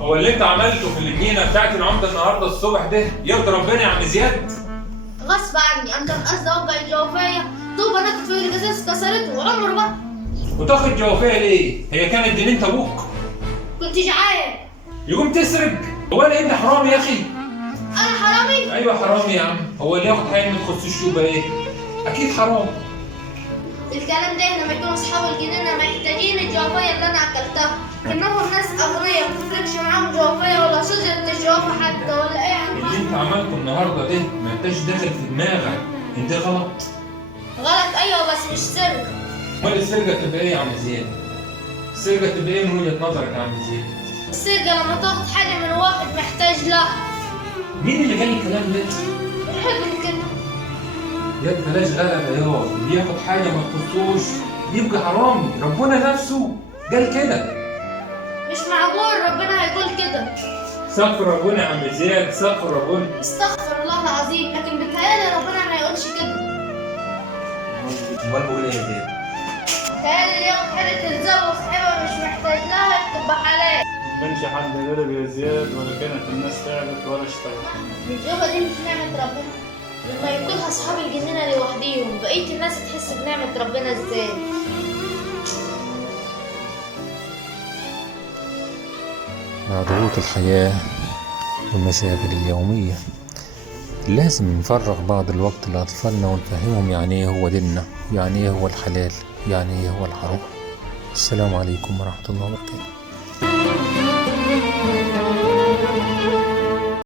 هو اللي انت عملته في الجنينه بتاعت العمده النهارده الصبح ده يرضي ربنا يا عم زياد؟ غصب عني، انا كان قصدي اوقع الجوافيه طوبه نطت في الجزاز كسرته وعمره بقى. وتاخد جوافيه ليه؟ هي كانت جنينه ابوك؟ كنت جعان. يقوم تسرق؟ هو انا ابن حرام يا اخي؟ انا حرامي؟ ايوه حرام يا عم، هو اللي ياخد حاجه ما تخصوش يبقى ايه؟ اكيد حرام. الكلام ده لما يكونوا اصحاب الجنينه محتاجين الجوافيه اللي انا اكلتها، انهم ناس اغنياء ما بتفرقش معاهم جوافيه ولا شجره الجوافه حتى ولا اي حاجه. اللي انت عملته النهارده ده ما انتش داخل في دماغك، انت غلط. غلط ايوه بس مش سرقه. امال السرقه تبقى ايه يا عم زياد؟ السرقه تبقى ايه من وجهه نظرك يا عم زياد؟ السرقه لما تاخد حاجه من واحد محتاج لها. مين اللي قال الكلام ده؟ الحكم كده. يا بلاش غلبة يا اللي ياخد حاجة ما تخصوش يبقى حرامي، ربنا نفسه قال كده. مش معقول ربنا هيقول كده. استغفر ربنا يا عم زياد، استغفر ربنا. استغفر الله العظيم، لكن بيتهيألي ربنا ما يقولش كده. امال بقول ايه يا زياد؟ بيتهيألي اللي ياخد حاجة تلزمه وصاحبها مش محتاج لها تبقى حلال. ما كانش حد غلب يا زياد ولا كانت الناس تعبت ولا اشتغلت. الجوفة دي مش نعمة ربنا؟ لما يكونها أصحاب الجنينة لوحديهم بقية الناس تحس بنعمة ربنا ازاي؟ مع ضغوط الحياة والمشاغل اليومية لازم نفرغ بعض الوقت لأطفالنا ونفهمهم يعني ايه هو ديننا، يعني ايه هو الحلال، يعني ايه هو الحرام. السلام عليكم ورحمة الله وبركاته.